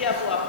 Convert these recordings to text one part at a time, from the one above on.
Maria,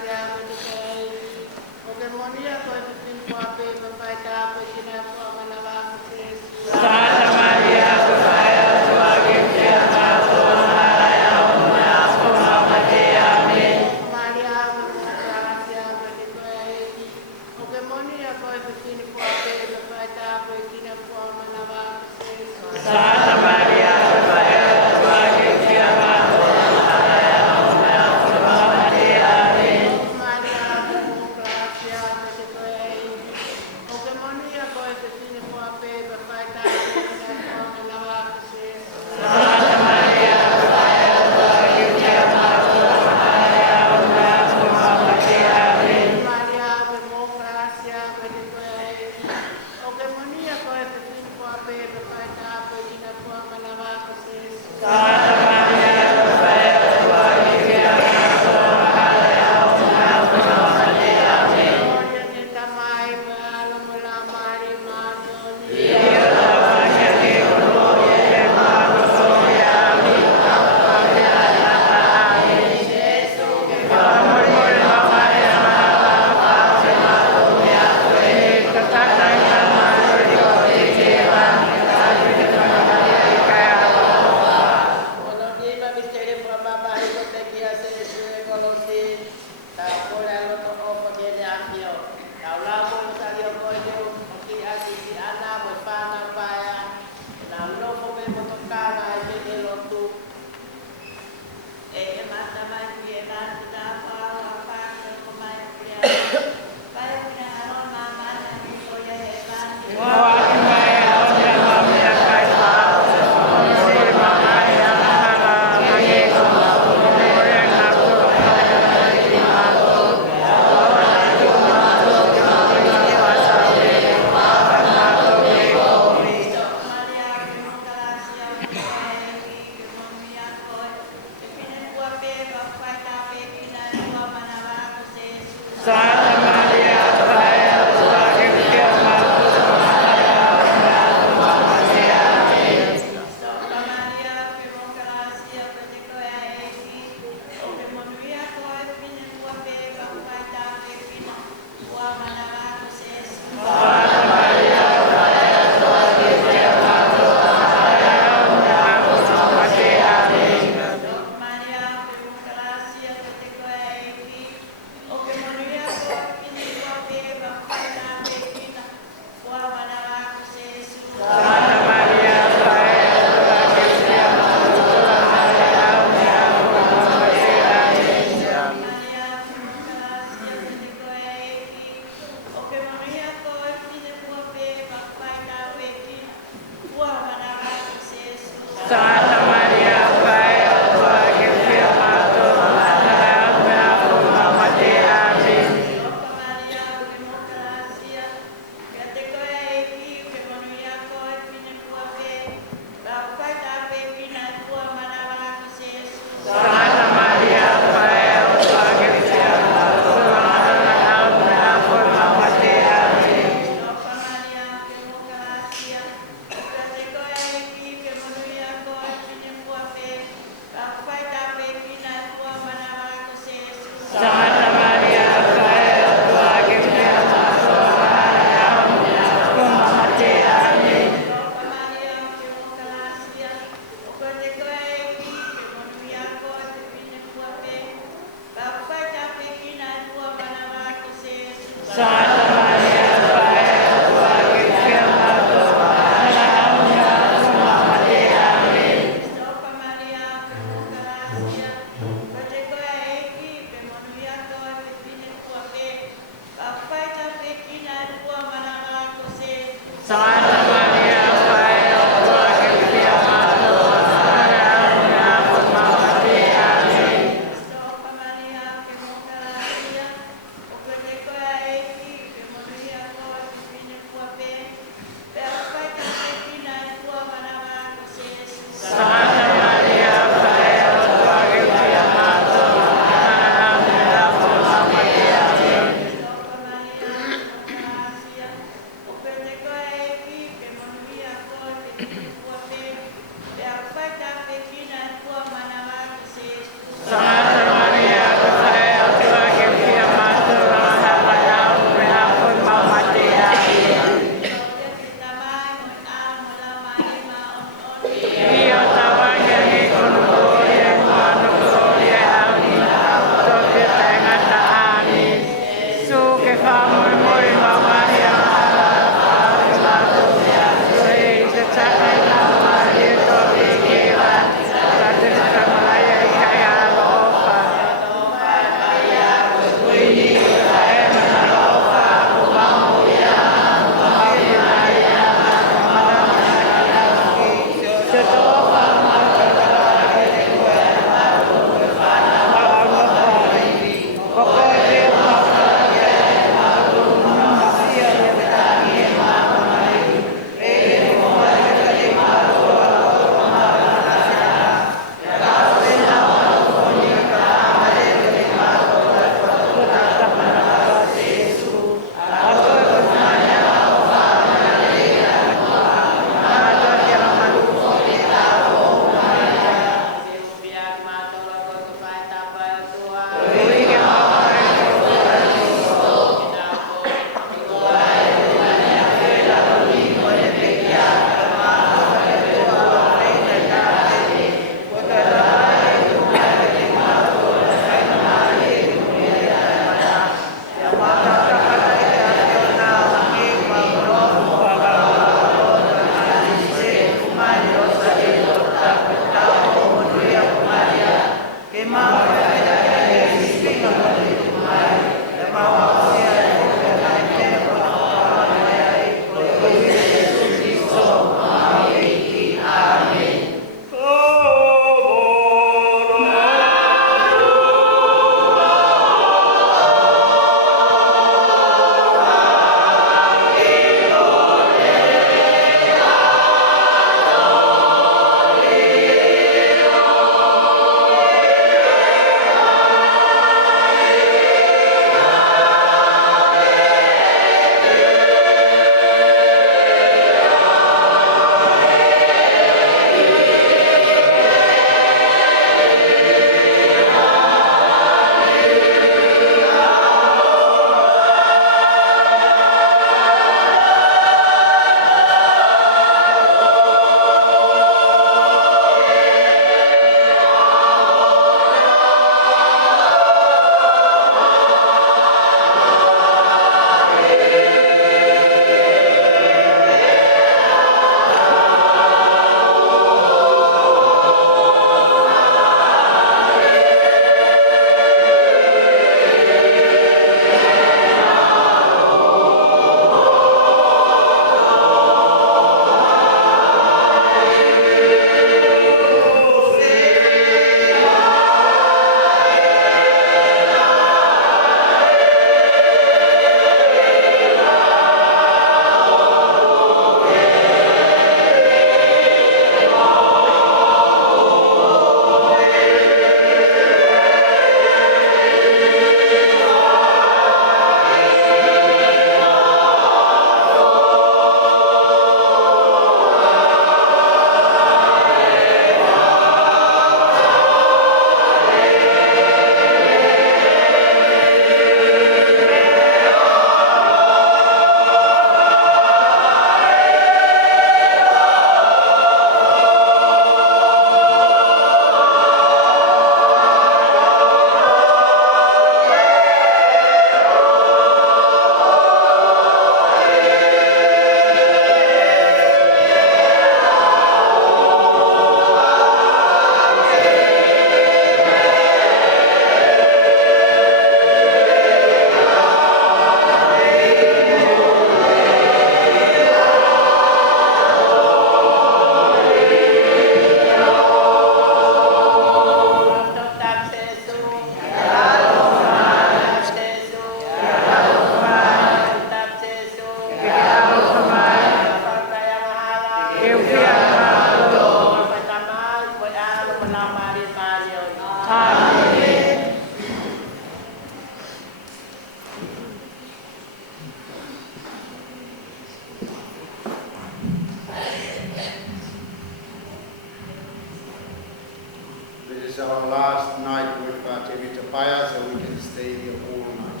is our last night with Te Tapaya, so we can stay here all night.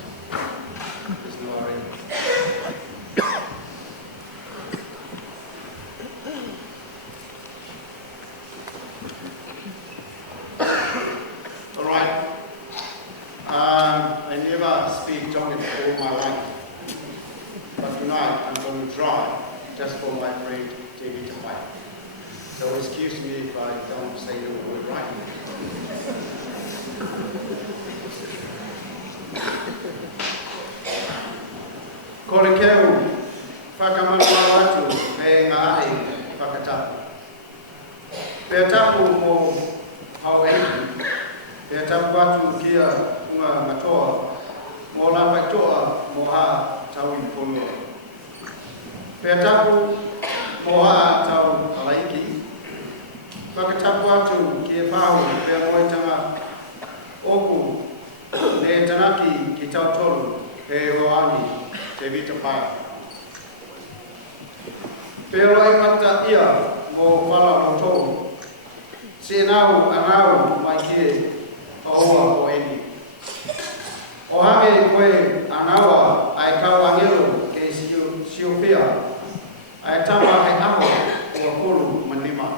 There's no worry. All right. I never speak Tongan all my life, but tonight I'm going to try just for my friend Te Tapaya. So excuse me if I don't say the word right. Ko le keu whakamanu atu me ngā ahi whakatapu. Pea tapu mo hau ehi, pea tapu atu kia unga matoa, mo la whaitoa mo ha tau i polo. Pea tapu mo ha tau alaiki, whakatapu atu ki e pāhu pia moitanga oku ne tanaki ki tau tolu he hoani Te Tapaya. Pia roi mata ia mo whala o tō, si nau anau mai ki ahoa o eni. O hame koe anawa ai kau angelo ke siu pia, ai tama ai aho o kolu manima.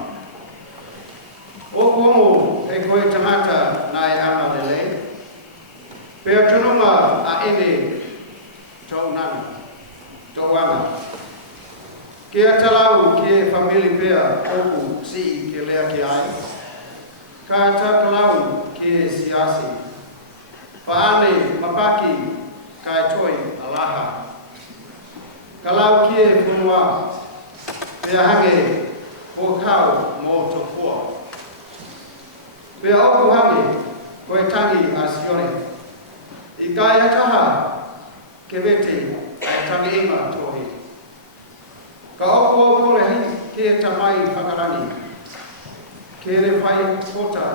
O kuongo e koe tangata nai ana lele. Pea tununga a ene tau nana, tau wana. Kia talau ki e famili pea oku si ke lea ki ai. Ka takalau ki e siasi. Paane mapaki ka e toi alaha. Kalau ki e funua, pea hange o kau mo tofua. Pea oku hange koe tangi a siore. I kai ataha ke vete ai tangi inga tohi. Ka oku o kore hi ke tamai whakarani. Ke re whai kota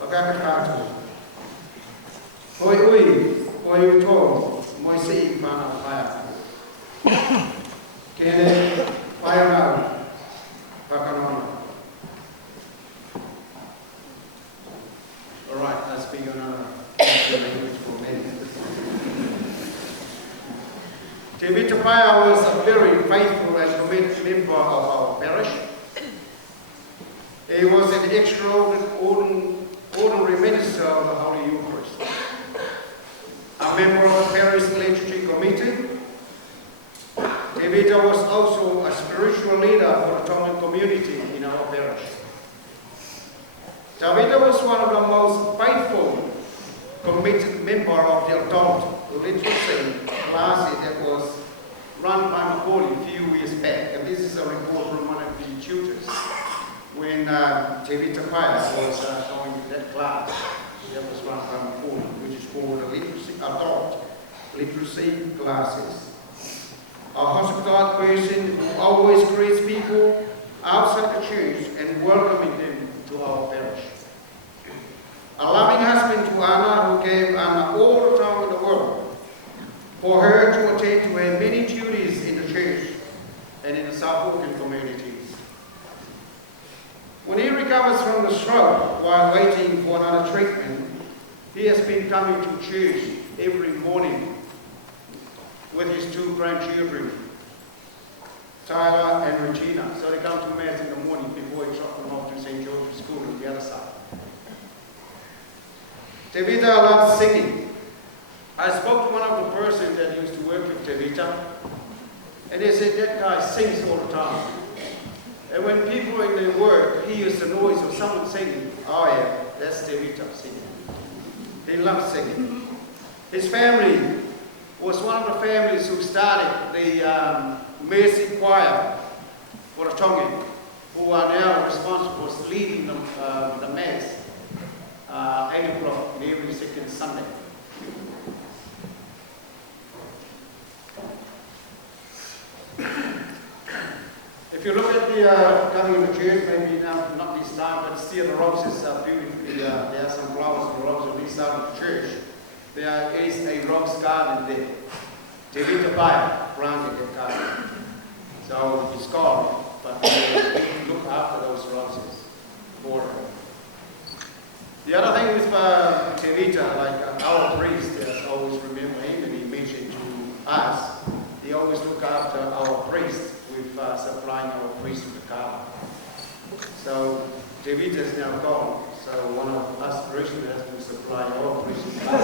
whakakakātu. Hoi ui, hoi ui tō, moi si whana whaia. Ke re whaia ngau whakanona. All right, I speak another language for me. Te Tapaya was a very faithful and committed member of our parish. He was an extraordinary minister of the Holy Eucharist, a member of the parish liturgy committee. Te was also a spiritual leader for the Tongan community in our parish. Davida was one of the most faithful, committed member of the adult literacy class that was run by Macaulay a few years back. And this is a report from one of the tutors when Te Tapaya was going to that class that was run by Macaulay, which is called the literacy, adult literacy classes. A hospitable person who always greets people outside the church and welcoming them to our parish. A loving husband to Anna, who gave Anna all the time in the world for her to attend to her many duties in the church and in the South Auckland communities. When he recovers from the stroke while waiting for another treatment, he has been coming to church every morning with his two grandchildren, Tyler and Regina. So they come to Mass in the morning before he drops them off to St. George's School on the other side. Tevita loves singing. I spoke to one of the persons that used to work with Tevita, and they said that guy sings all the time. And when people in their work hear the noise of someone singing, oh yeah, that's Tevita singing. He loves singing. His family was one of the families who started the Mercy Choir for the Tongan, who are now responsible for leading the Mass 8 o'clock every second Sunday. If you look at the coming in the church, maybe now, not this time, but still the roses are beautifully, there are some flowers and roses on this side of the church. There is a rose garden there. Te Tapaya planted that garden. So it's gone, but we look after those roses for her. The other thing with Tevita, like our priest, always remember him, and he mentioned to us, he always look after our priest with supplying our priest with the car. So Tevita is now gone, so one of us Christians has to supply our priest with car.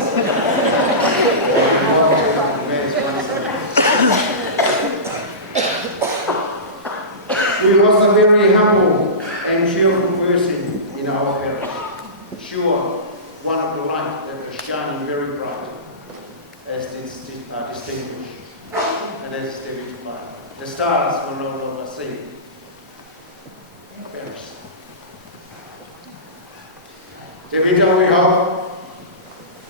He was a very humble and cheerful person in our parish. Sure, one of the light that was shining very bright as distinguished, and as David Tupai. The stars were no longer seen in Paris. David, we hope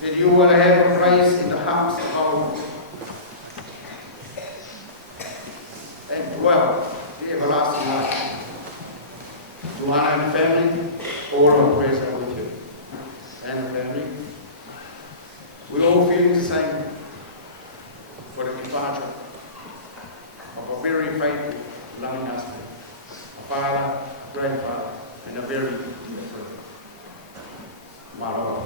that you will have a place in the house of home and dwell the everlasting life. To honor and family, all our prayers are with you. And family, we all feel the same for the departure of a very faithful, loving husband, a father, grandfather, and a very dear friend, my Lord.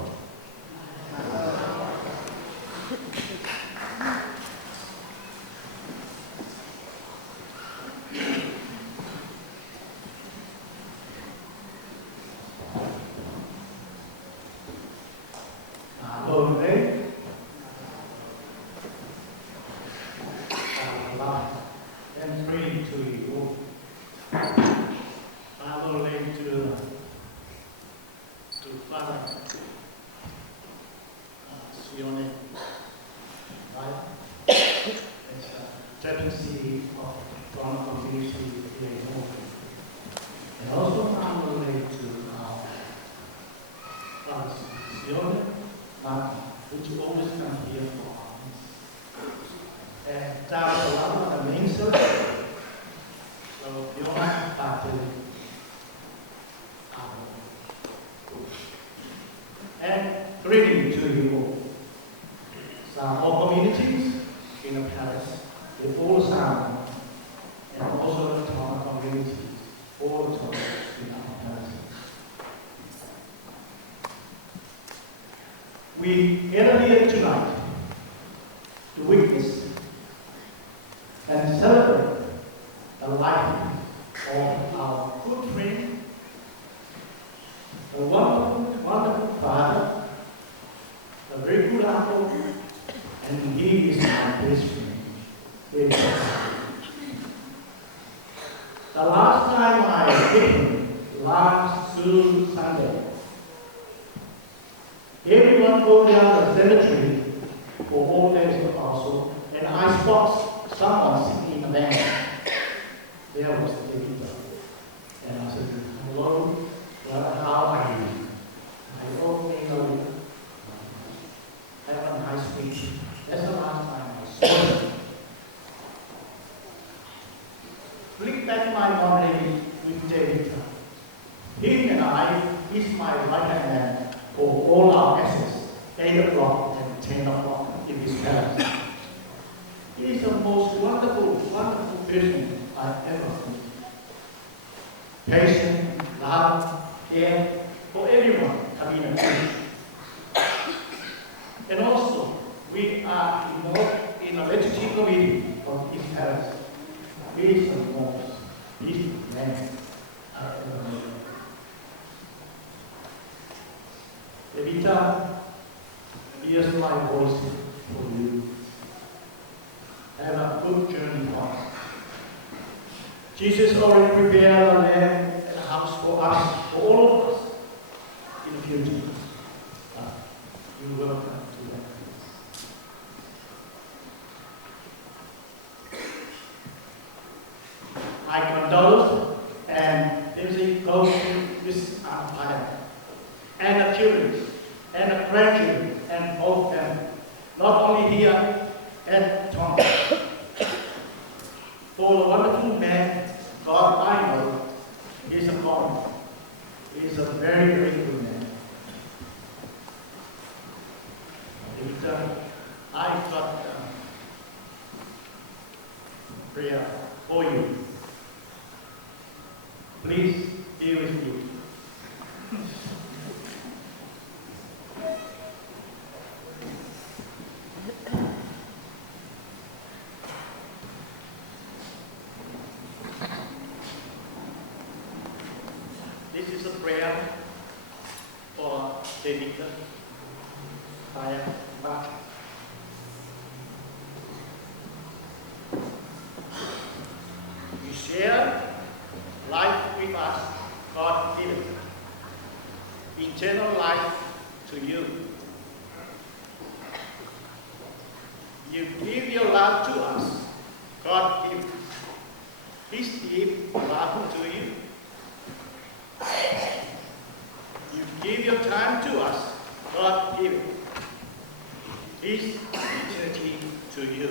We gather here tonight to witness and celebrate the life of our good friend, a wonderful, wonderful father, a very good uncle, and he is my best friend. The last time I met him, last Sunday, everyone go down the cemetery for all days of Apostle, and I spot someone sitting in the van. There was David. And I said, hello, how are you? I opened the have a nice speech. That's the last time I saw him. Flick back my memory with David. He and I is my right hand man for all our assets, 8 o'clock and 10 o'clock in his palace. He is the most wonderful, wonderful person I've ever met. Patient, love, care for everyone coming in a church. And also, we are involved in a liturgy committee of his palace. He is the most peaceful man I've ever met. Evita, here's my voice for you. Have a good journey home. Jesus already prepared a land and a house for us, for all of us, in the future. You're welcome to that. My condolence and everything goes to this empire. And the children, and the grandchildren, and both them, not only here at Tom. For the wonderful man, God I know, is a foreigner. He is a very, very good man. I've got prayer for you. Please be with you. prayer for David. You share life with us, God given. Eternal life to you. You give your love to us, God given. His give love to you. You give your time to us, God given. His eternity to you.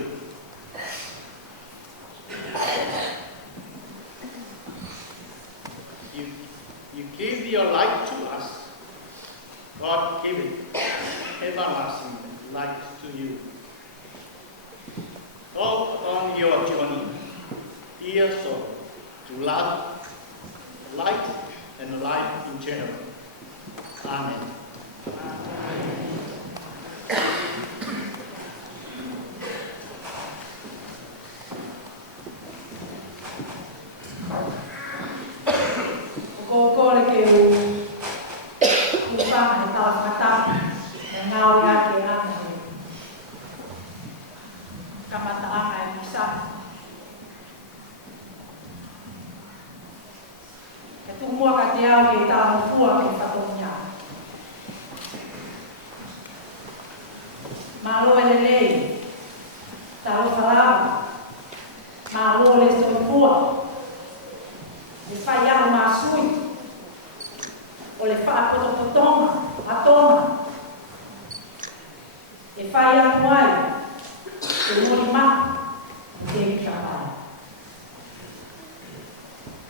You give your life to us, God given, everlasting light to you. Go on your journey, dear soul, to love, light, and life in general. Amen.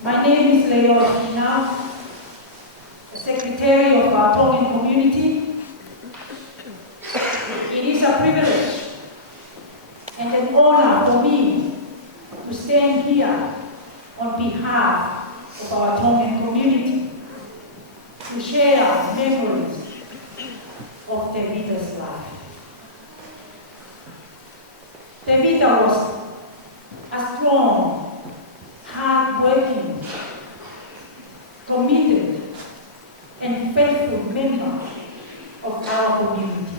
My name is Leora Fina, the Secretary of our Tongan community. It is a privilege and an honor for me to stand here on behalf of our Tongan community to share memories of Tevita's life. Tevita was a strong, hard-working, committed, and faithful member of our community.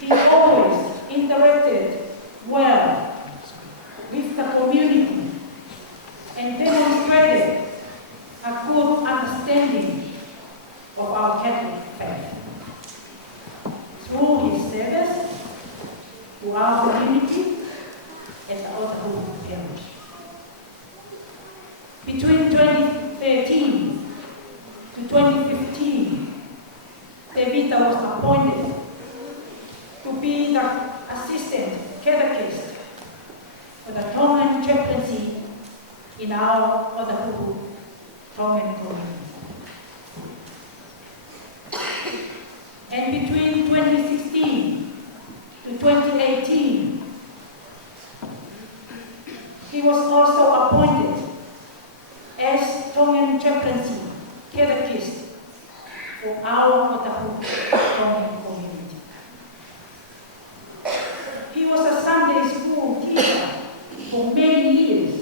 He always interacted well with the community and demonstrated a good understanding of our Catholic faith. Through his service to our community and the Otahuhu parish. Between 2013 to 2015, Tevita was appointed to be the assistant catechist for the Tongan chaplaincy in our Otahuhu Tongan community. And between 2016 to 2018, he was also appointed as Tongan chaplaincy catechist for our Otahuhu Tongan community. He was a Sunday school teacher for many years.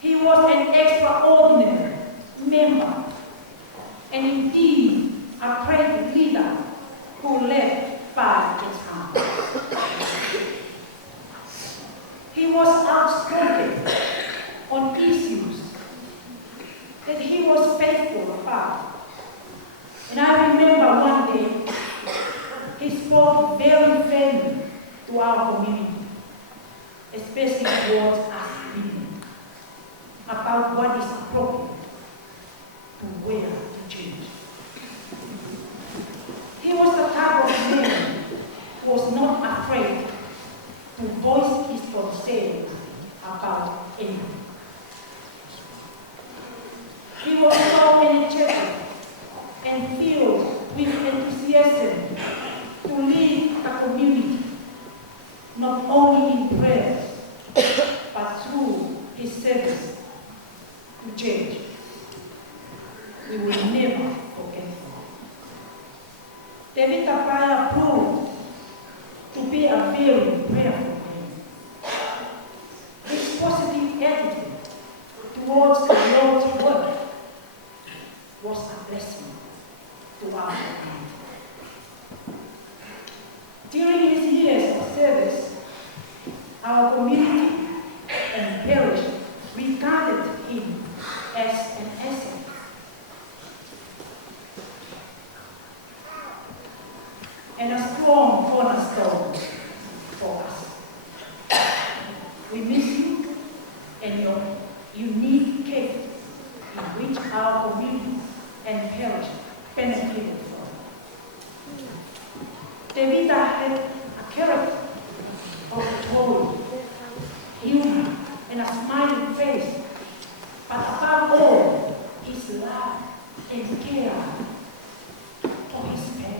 He was an extraordinary member and indeed a great leader who led by example. He was outspoken on issues that he was faithful about. And I remember one day he spoke very fairly to our community, especially towards us women, about what is appropriate to wear to church. He was the type of man who was not afraid to voice his concerns about anything. He was so energetic and filled with enthusiasm to lead the community, not only in prayers, but through his service to church. We will never forget him. Tevita Paya proved to be a very prayerful man. His positive attitude towards the Lord look after him. During his years of service, our community and parish regarded him as an asset. And a strong cornerstone for us. We miss you and your unique gift in which our community and parish benefited from. Devita had a character of joy, humor, and a smiling face, but above all, his love and care for his family.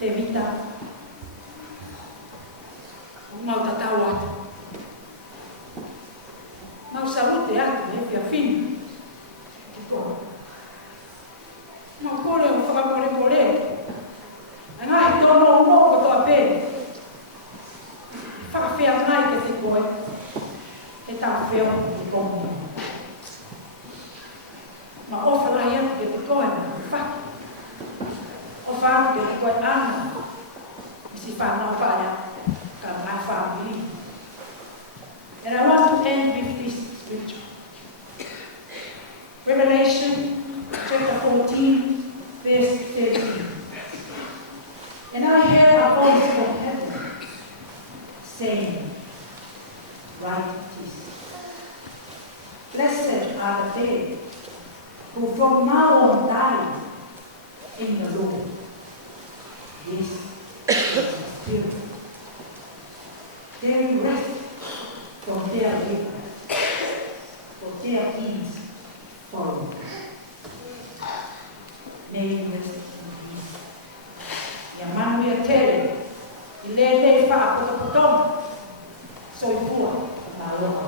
Devita, mau tatau atu. Mau salute atu e fia fini. Kiko. Mau kore o whakakore. Angai tono o moko toa pē. Whakawhea ngai ke te koe. E tā wheo i kongi. Ma ofa lai atu ke te koe na whaka. O whāku ke te koe ana. Isi whanau whaia. My family. And I want to end with this scripture. Revelation chapter 14, verse 13. And I heard a voice from heaven saying, write this. Blessed are the dead who from now on die in the Lord. Yes, is the Spirit. They rest from their labor, for their deeds follow. May you rest in peace. Yaman we tere, ilele fa potopotong, so ifua na loka.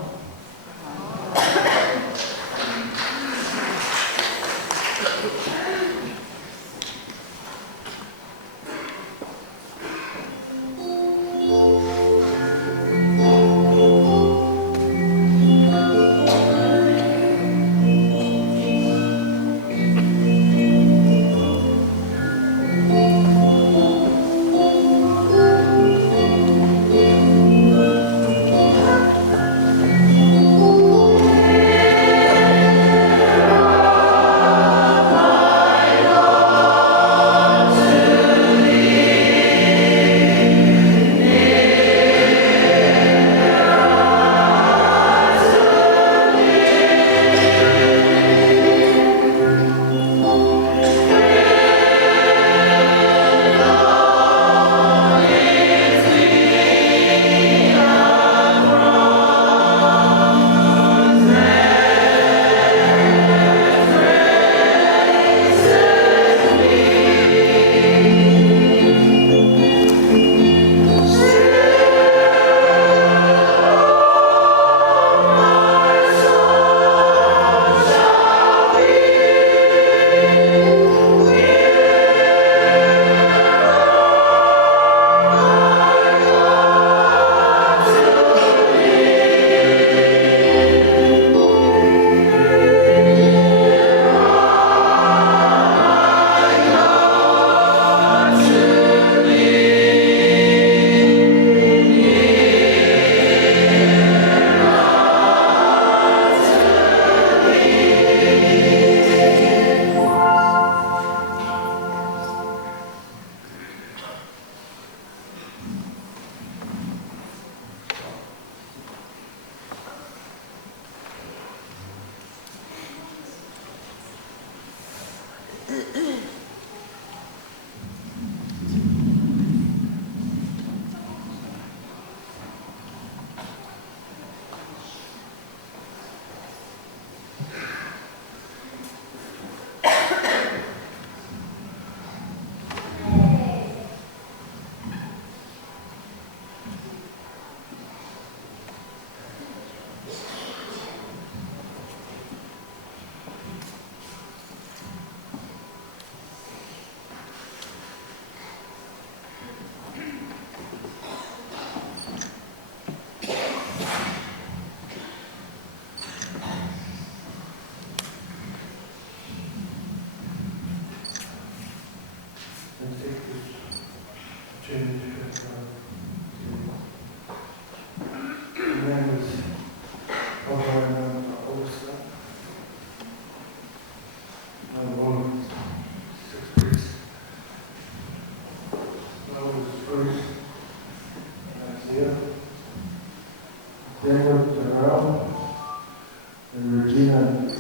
and Regina, and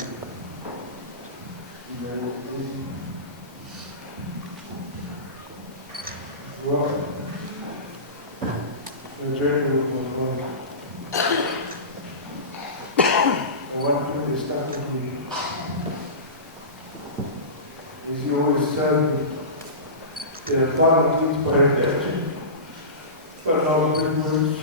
then Izzy. Well, the journey was going. One thing that stuck with me is he always tells me that a father needs by action, but not good words.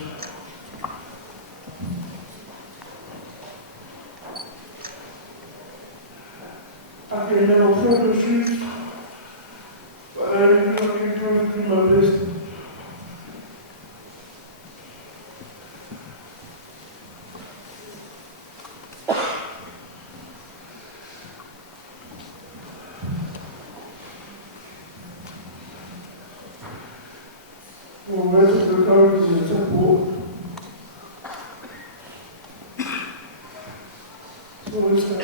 I can never fill the streets, but I need to do my best. Well, where's the courage and support? So it's that.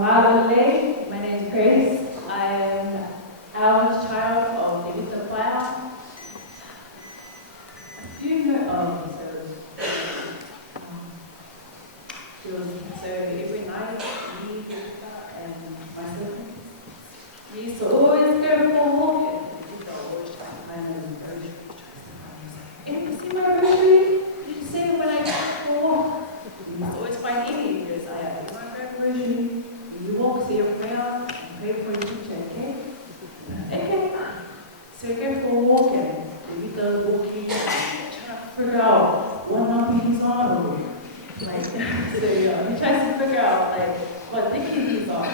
Malalei, my name is Grace. I am eldest child of David the Flower. You know, she was served every night, me and my sister. We used to always go for a walk, and we used to always try to find a rosary. And you see my rosary? Did you see it when I go for a walk? We used to always find any because I had my rosary. You walk, say your prayer, and pray for your teacher, okay? Okay. So you go for a walk and we go walking, trying to figure out what number he's on, or like, so we try to figure out like what thinking he's on.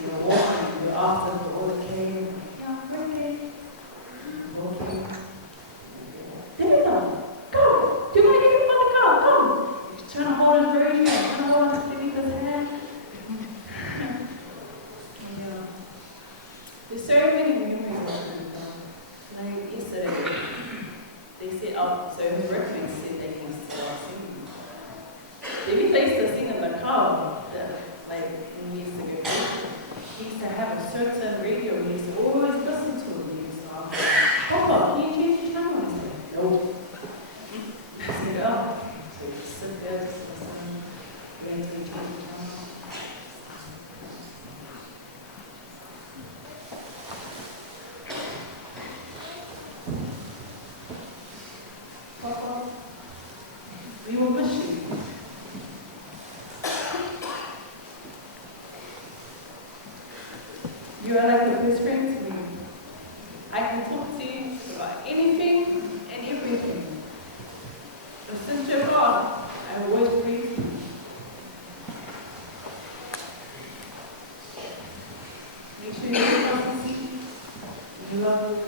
You're walking, you're after the order came, yeah, okay. Walking. There go. Go! Do you want to get in front of the car? Come! He's trying to hold his version, trying to hold his hand. There's so many memories like yesterday, they said, oh, so his reference said they can start singing. They used to sing in the car, like when we used to go to. He used to have a certain radio we used to always listen to. He used to ask, Papa, can you change the channel? He said, no. I said, oh. So we just sit there, just listen, wait until we change the channel. Papa, we will miss you. You are like a best friend to me. I can talk to you about anything and everything. But since you're gone, I always praise you. Make sure you come see. We love you.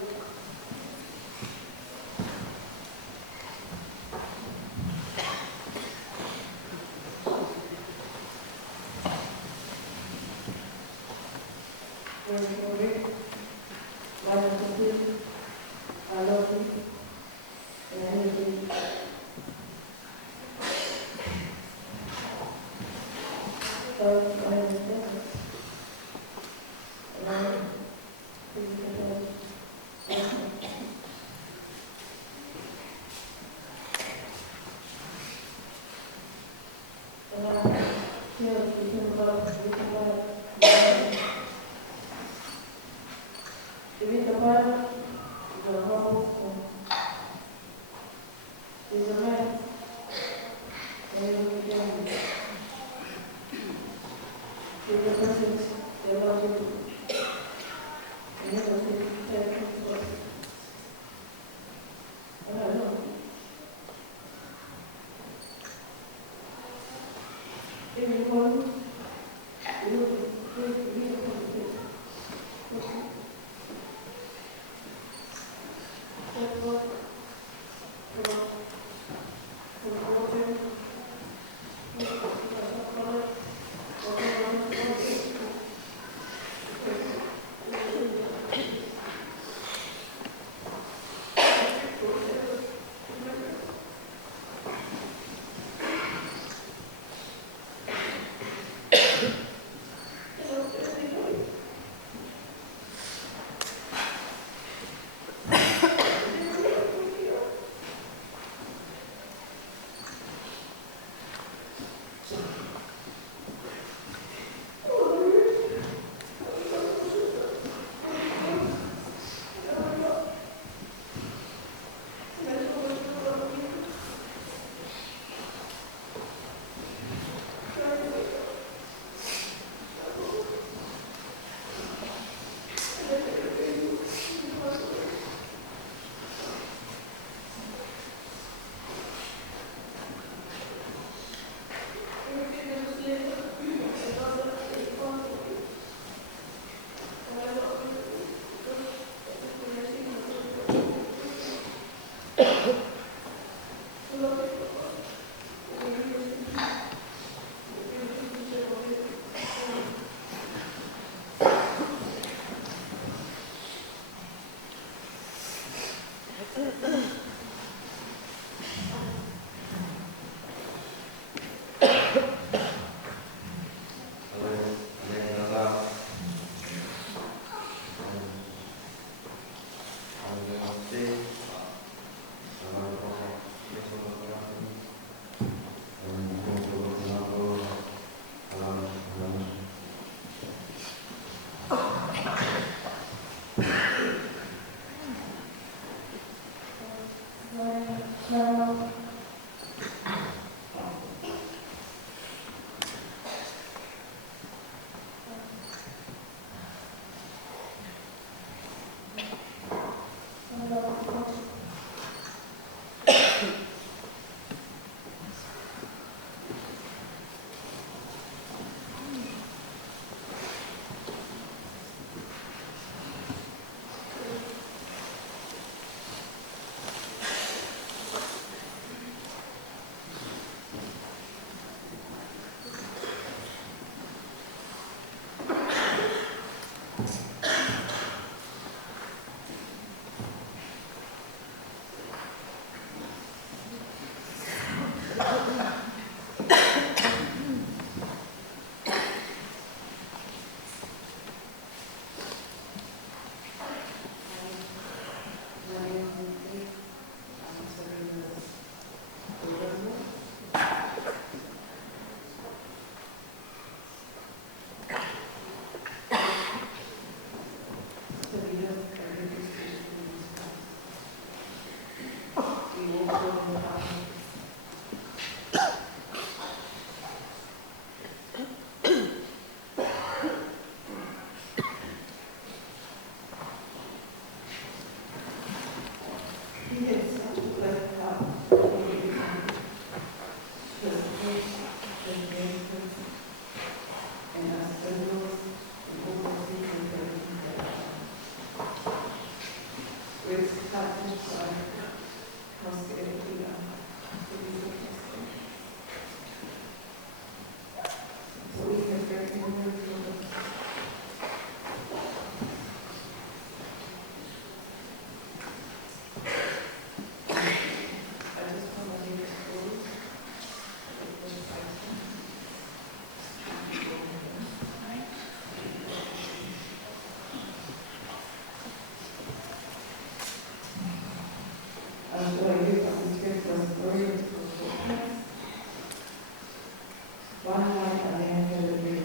One night a man had a dream.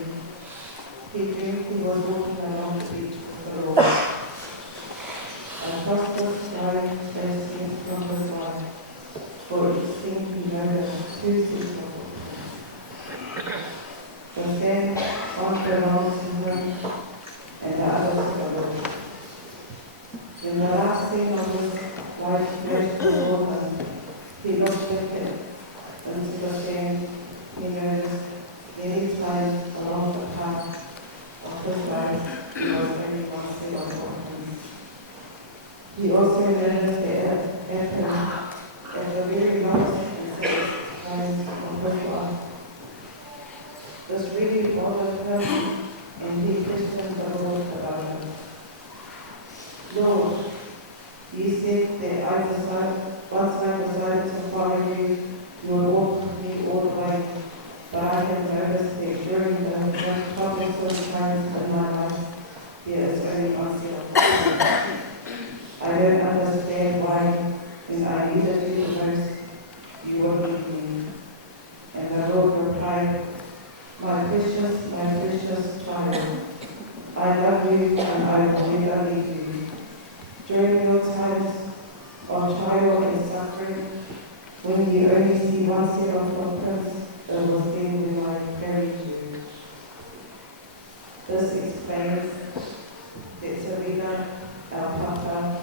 He dreamed he was walking along the beach with the Lord. A prosperous lion faced him from the side, for it seemed he noticed two people. But then one belongs to him and the other to the Lord. In the last scene of this white flesh woman, he looked at him until the sand he noticed many times along the path of his life he was only one step of him. He also noticed the apple at the very last and said times of his life. This really bothered him, and he questioned the Lord about it. Lord, you said that once I decided to follow you, you would walk with me all the way. But I have noticed that during the most troublesome times in my life, there is only one self. I don't understand why, when I needed you the most, you would leave me. And the Lord replied, my precious child, I love you and I will never leave you. During your times of trial and suffering, when you only see one set of footprints, it was then when I carried you. This explains that Serena, our Papa,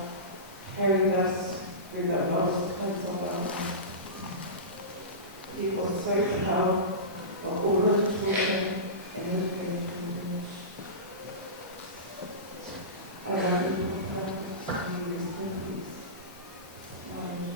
carried us through the lowest times of our life. He was so proud of all his children and his grandchildren. I love you, Papa, and you rest in peace. Amen.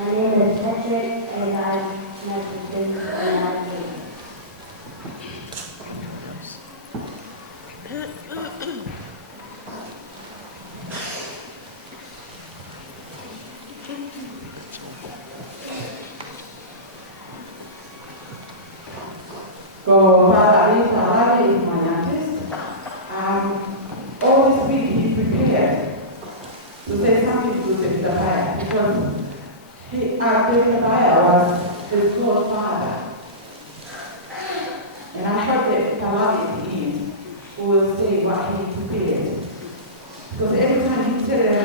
My name is Patrick, and I'm Mexican, and I'm gay. So, Father is my youngest. Always be prepared to say something to Zechariah because Zechariah was his godfather. And I heard that Talavi is who will say what he prepared. Because every time he said it,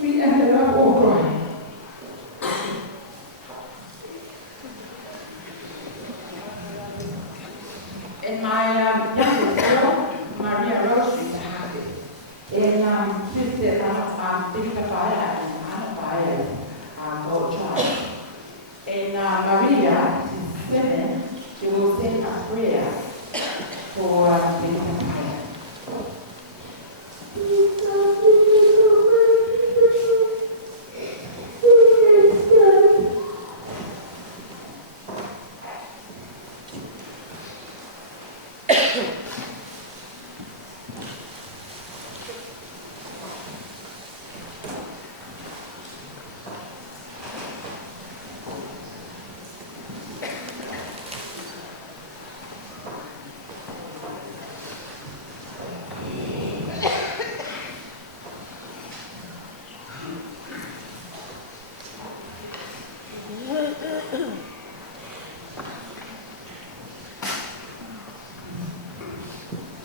we ended up all crying. And my youngest girl, Maria Rose, used to have it. And she said, I'm thinking about it, and I'm about it, go try. And Maria, she's 7, she will say a prayer for thinking about it.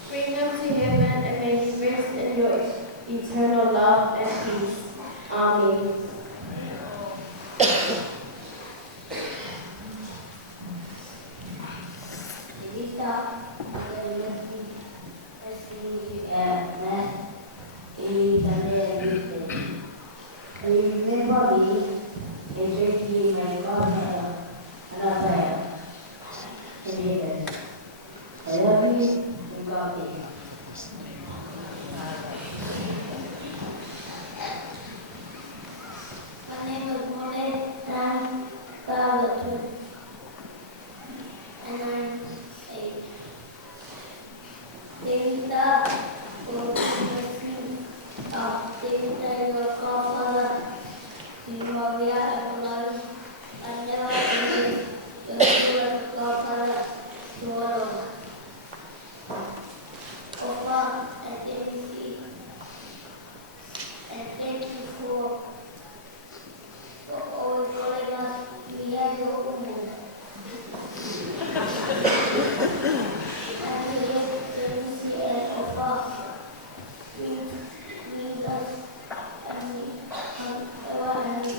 Bring them to heaven and may he rest in your eternal love and peace. Amen. My name is Monet, and I'm 12, and I'm 8. Devita, for Devita, your godfather, to Maria and Lord, and never believe your godfather to all. Opa and ABC, and thank you for always calling us. We have your own. And we have ABC and Opa. Lead us and we ever and we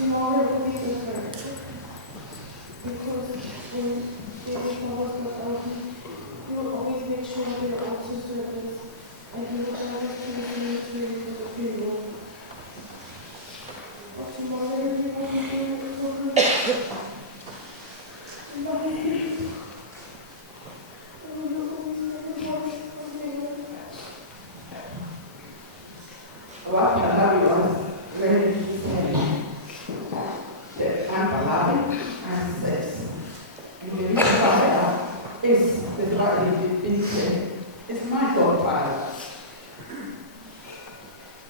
Tomorrow will be different because when they tell us about it, we will always make sure they are up to service and we will always continue to read for the people. But tomorrow everyone will be doing so good. What Malawi was ready to say that I'm alive and says, and the reason why is the body being said, it's my godfather.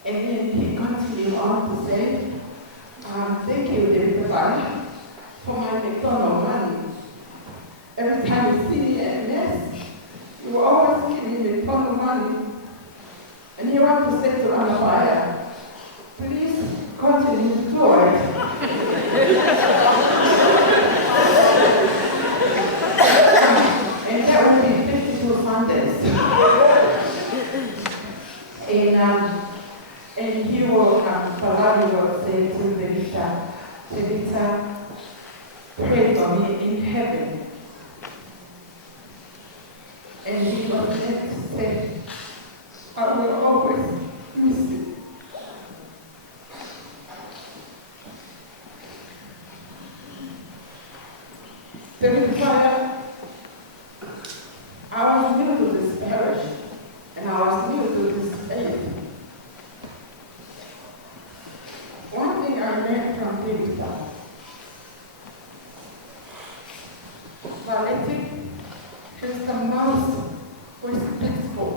And then he continued on to say, thank you, David Bali, for my McDonald's money. Every time you see me at mess, you will always give me McDonald's money. And he wants to say to Anabaya, please continue to do it. And that will be 52 Sundays. And he will, Palari will say to Levita, Levita, pray for me in heaven. And he was meant to say, I will always miss you. The require, I was new to this parish, and I was new to this faith. One thing I learned from David, Valetti is the most respectful,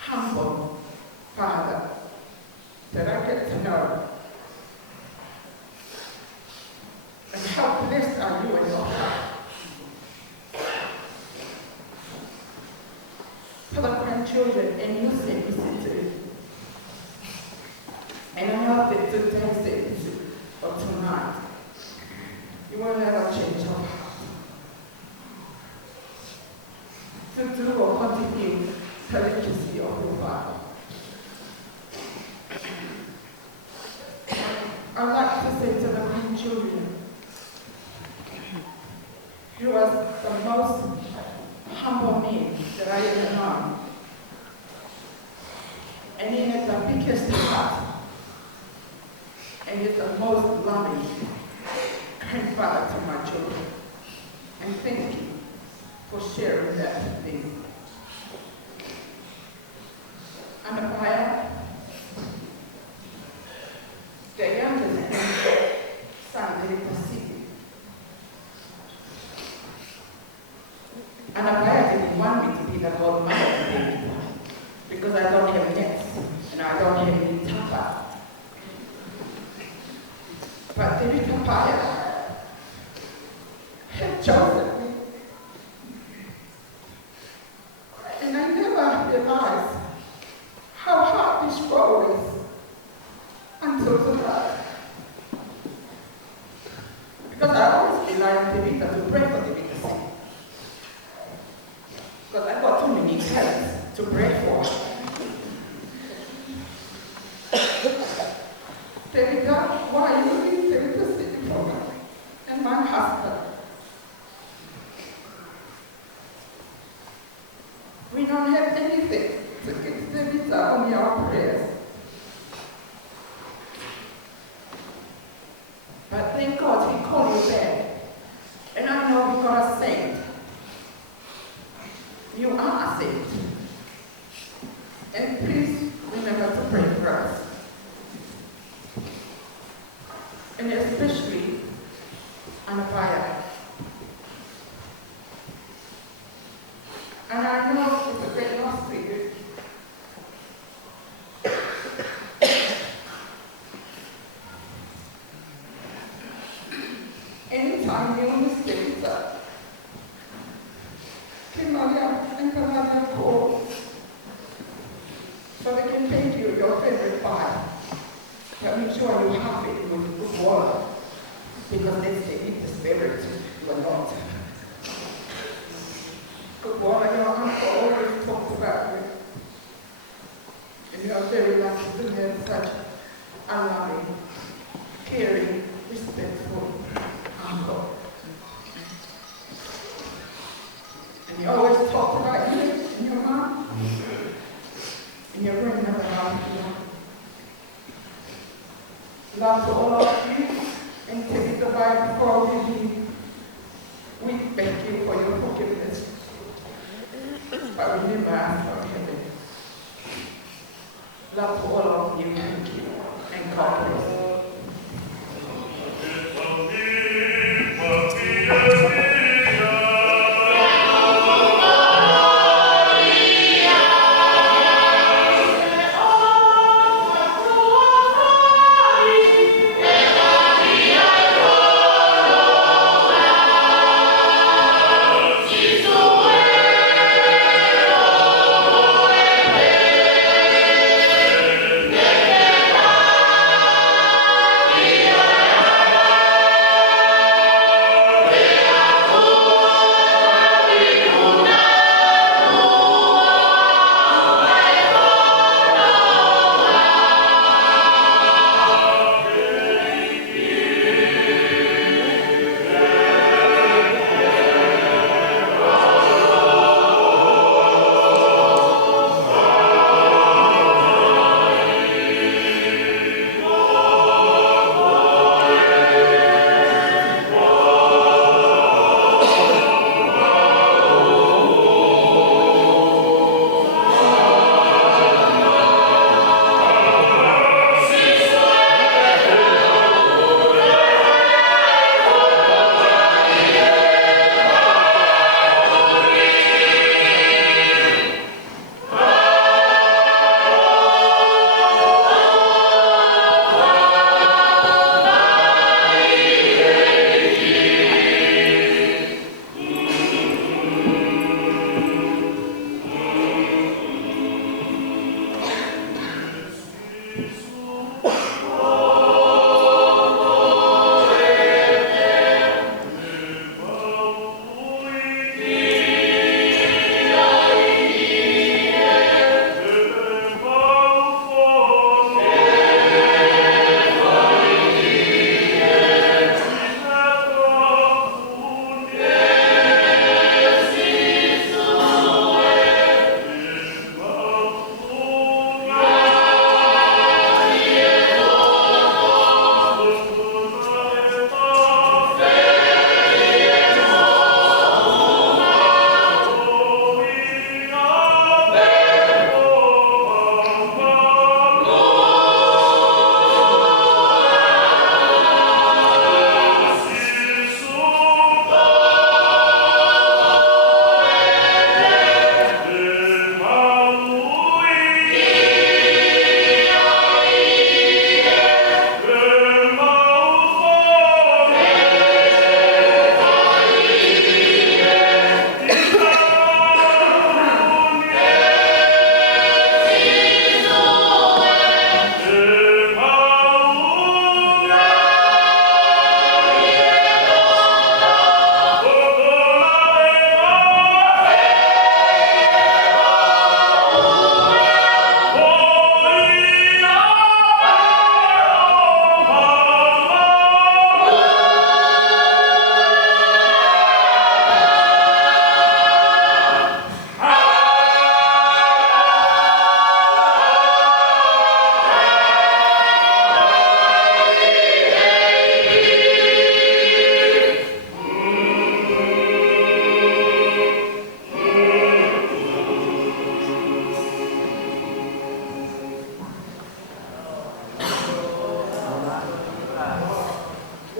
humble father that I get to know. And how blessed are you in your heart? For the grandchildren, and you simplicity. And I know that today says, or tonight, you will never change your heart. To do or continue the legacy of your father. I'd like to say to the grandchildren, he was the most humble man that I ever known. And he had the biggest heart. And he's the most loving grandfather to my children. And thank you for sharing that with me. I'm a choir. The youngest son did the city. And I didn't want me to be the godmother because I don't have nets and I don't have any tapa. But David Papaya had chosen me. And I never realized how hard this road is until tonight. Because I always rely on Devita to pray for Devita. Because I got too many parents to pray for. Devita, why are you leaving Devita sitting for me? And my husband. We don't have anything to give Devita on your prayers. But thank God he called you back. And I know you are a saint. You are a saint. And please remember to pray for us. And especially Anabaya. And I know it's a great loss to you. Anytime you miss Devita, Kim Maria and Canada call never have enough. Love to all of you, and take the Bible before we leave. We thank you for your forgiveness, but we never ask for heaven. Love to all of you, thank you, and God bless.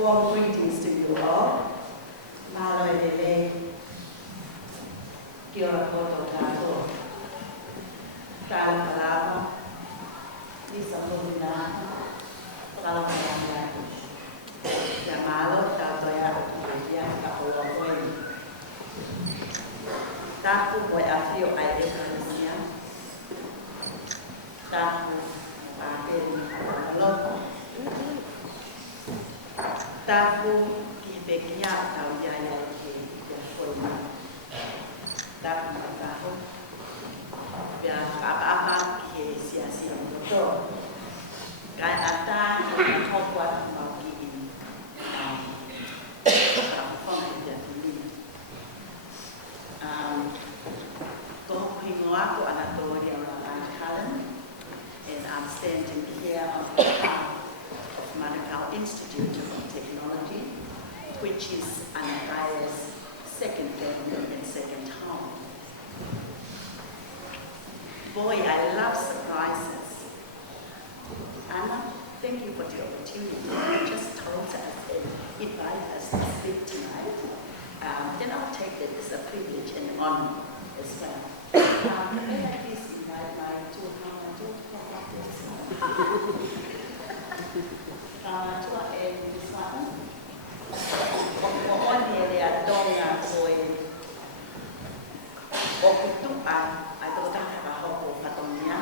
Warm greetings to you all. Malo Edele, Kia ora koutou tātou. Tāla Palava, Lisa Mulina, Tāla Palava. Kia malo, tātou e ara ki ia ka oa koe. Tāku koe a whio ai e Krisia. Tāku pāperi ka loko. Tāku ki te kia tau iaia e te koe. Tāku mataho. Pea whaapa ki e sia moto. Kai ata ki e tōpua mau ki i whakawhonga i te atini. Tōku hingo ako ana tōri a Mount Cullen. second family and second home. Boy, I love surprises. Anna, thank you for the opportunity. You just told us and invited us to speak tonight. Then I'll take it as a privilege and honor as well. May I please invite my two and this one. On here they are donga boy. Okutupa, I don't have a hope of Patonia,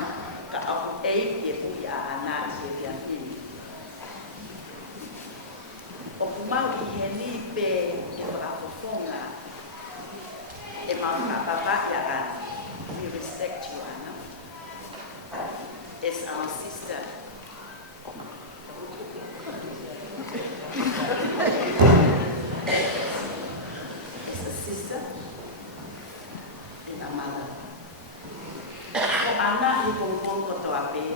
cut off eight if we are not with your feet. Okuma Heni Bay, Apofonga, Emma Papa, we respect you, Anna. It's our sister. It's a sister and a mother. Ko Anna, you can go to a bay,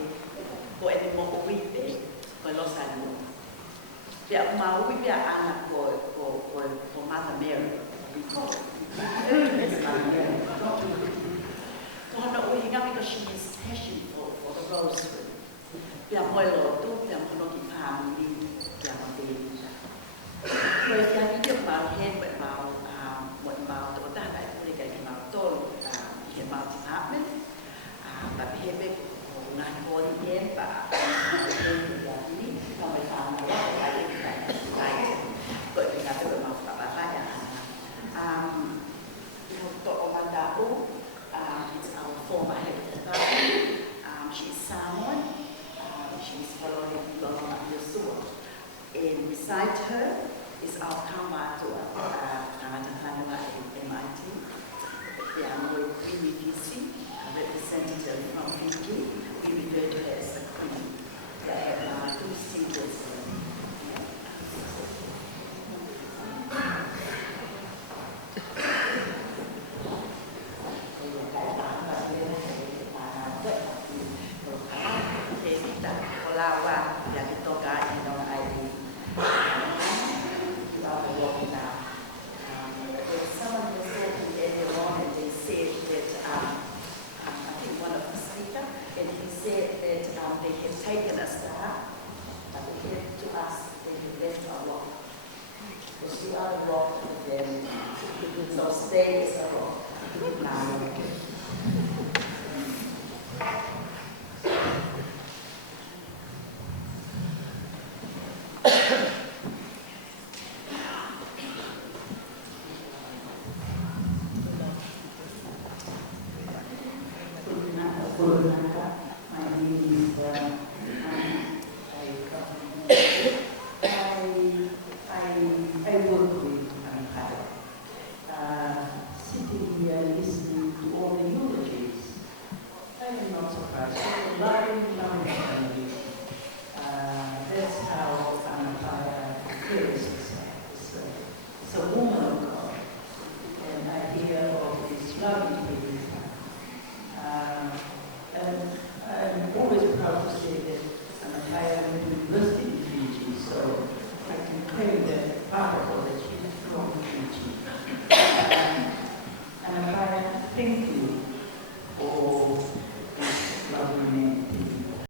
go any more weekday, go Los Angeles. Pia uma uwi pia Anna ko Mother Mary. It's Mother Mary. Tohana uwi nga because she is passion for the rosary. Pia moilo tu pia mono ki family pia baby. Rồi pia ni được vào hen bệnh vào tổ ta lại tôi cái vào tôi hiện vào department và hen bên ngành cô thì hen và hen thì ini không phải làm cái này bởi vì là tôi được học và ba nhà tổ ông Dabu is our former head of department. She's someone. She's following Loma Yosua. And beside her is our Kamatua, Kamatanua MIT. We are with Queen DC, a representative from Fiji. We refer to her as the Queen. They have 2 students. Taken us there, but they gave to us, they left a rock. Because we are the rock of them, so stay as a rock. So